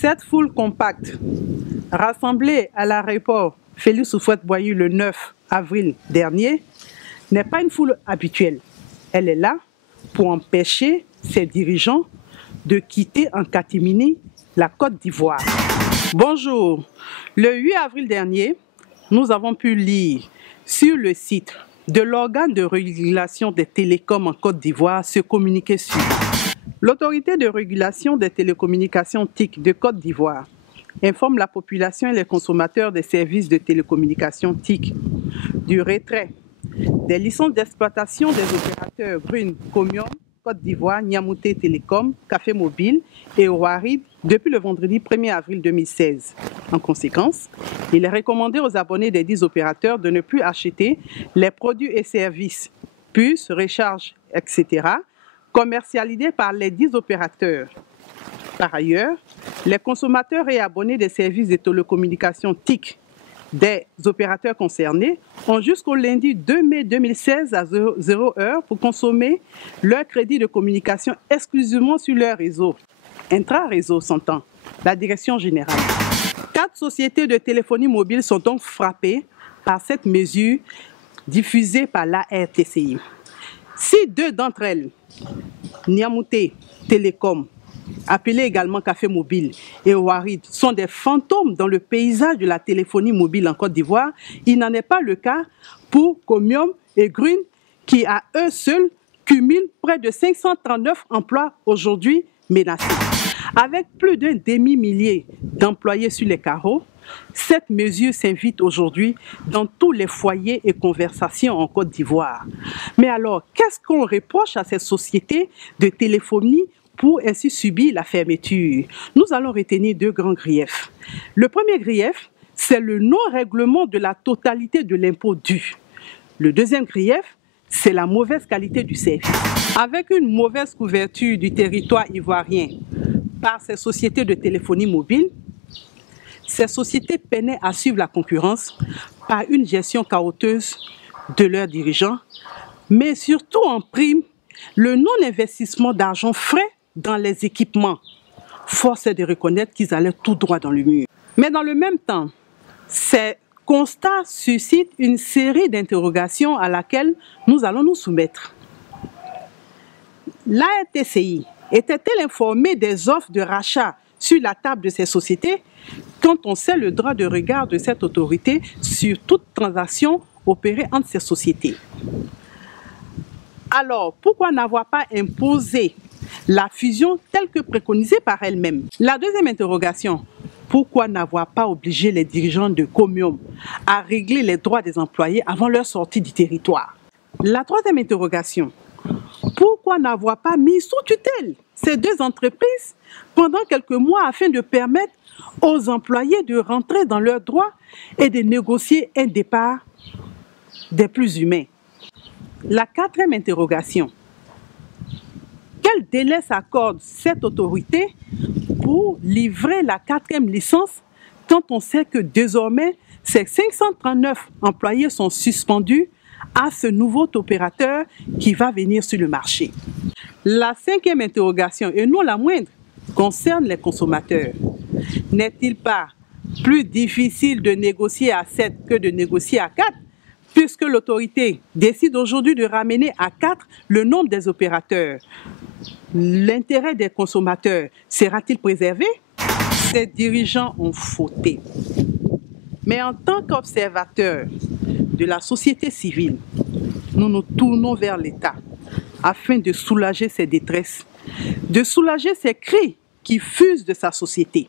Cette foule compacte, rassemblée à l'aéroport Félix Houphouët-Boigny le 9 avril dernier, n'est pas une foule habituelle. Elle est là pour empêcher ses dirigeants de quitter en catimini la Côte d'Ivoire. Bonjour. Le 8 avril dernier, nous avons pu lire sur le site de l'organe de régulation des télécoms en Côte d'Ivoire ce communiqué suivant. L'autorité de régulation des télécommunications TIC de Côte d'Ivoire informe la population et les consommateurs des services de télécommunications TIC du retrait des licences d'exploitation des opérateurs Grune, Comium, Côte d'Ivoire, Niamouté Télécom, Café Mobile et Ouarid depuis le vendredi 1er avril 2016. En conséquence, il est recommandé aux abonnés des 10 opérateurs de ne plus acheter les produits et services, puces, recharges, etc., commercialisés par les 10 opérateurs. Par ailleurs, les consommateurs et abonnés des services de télécommunications TIC des opérateurs concernés ont jusqu'au lundi 2 mai 2016 à 0h pour consommer leur crédit de communication exclusivement sur leur réseau. Intra-réseau s'entend, la direction générale. 4 sociétés de téléphonie mobile sont donc frappées par cette mesure diffusée par l'ARTCI. Si 2 d'entre elles, Niamouté Télécom, appelé également Café Mobile, et Ouarid, sont des fantômes dans le paysage de la téléphonie mobile en Côte d'Ivoire, il n'en est pas le cas pour Comium et Grune, qui à eux seuls cumulent près de 539 emplois aujourd'hui menacés. Avec plus d'un demi-millier d'employés sur les carreaux, cette mesure s'invite aujourd'hui dans tous les foyers et conversations en Côte d'Ivoire. Mais alors, qu'est-ce qu'on reproche à ces sociétés de téléphonie pour ainsi subir la fermeture? Nous allons retenir 2 grands griefs. Le premier grief, c'est le non-règlement de la totalité de l'impôt dû. Le deuxième grief, c'est la mauvaise qualité du service. Avec une mauvaise couverture du territoire ivoirien par ces sociétés de téléphonie mobile, ces sociétés peinaient à suivre la concurrence par une gestion chaotique de leurs dirigeants, mais surtout en prime, le non-investissement d'argent frais dans les équipements. Force est de reconnaître qu'ils allaient tout droit dans le mur. Mais dans le même temps, ces constats suscitent une série d'interrogations à laquelle nous allons nous soumettre. L'ARTCI était-elle informée des offres de rachat sur la table de ces sociétés quand on sait le droit de regard de cette autorité sur toute transaction opérée entre ces sociétés? Alors, pourquoi n'avoir pas imposé la fusion telle que préconisée par elle-même? La deuxième interrogation, pourquoi n'avoir pas obligé les dirigeants de Comium à régler les droits des employés avant leur sortie du territoire? La troisième interrogation, pourquoi n'avoir pas mis sous tutelle ces 2 entreprises pendant quelques mois afin de permettre aux employés de rentrer dans leurs droits et de négocier un départ des plus humains? La quatrième interrogation, quel délai s'accorde cette autorité pour livrer la 4e licence quand on sait que désormais ces 539 employés sont suspendus à ce nouveau opérateur qui va venir sur le marché? La 5e interrogation, et non la moindre, concerne les consommateurs. N'est-il pas plus difficile de négocier à 7 que de négocier à 4, puisque l'autorité décide aujourd'hui de ramener à 4 le nombre des opérateurs? L'intérêt des consommateurs sera-t-il préservé? Ces dirigeants ont fauté. Mais en tant qu'observateurs de la société civile, nous nous tournons vers l'État afin de soulager ses détresses, de soulager ces cris qui fusent de sa société.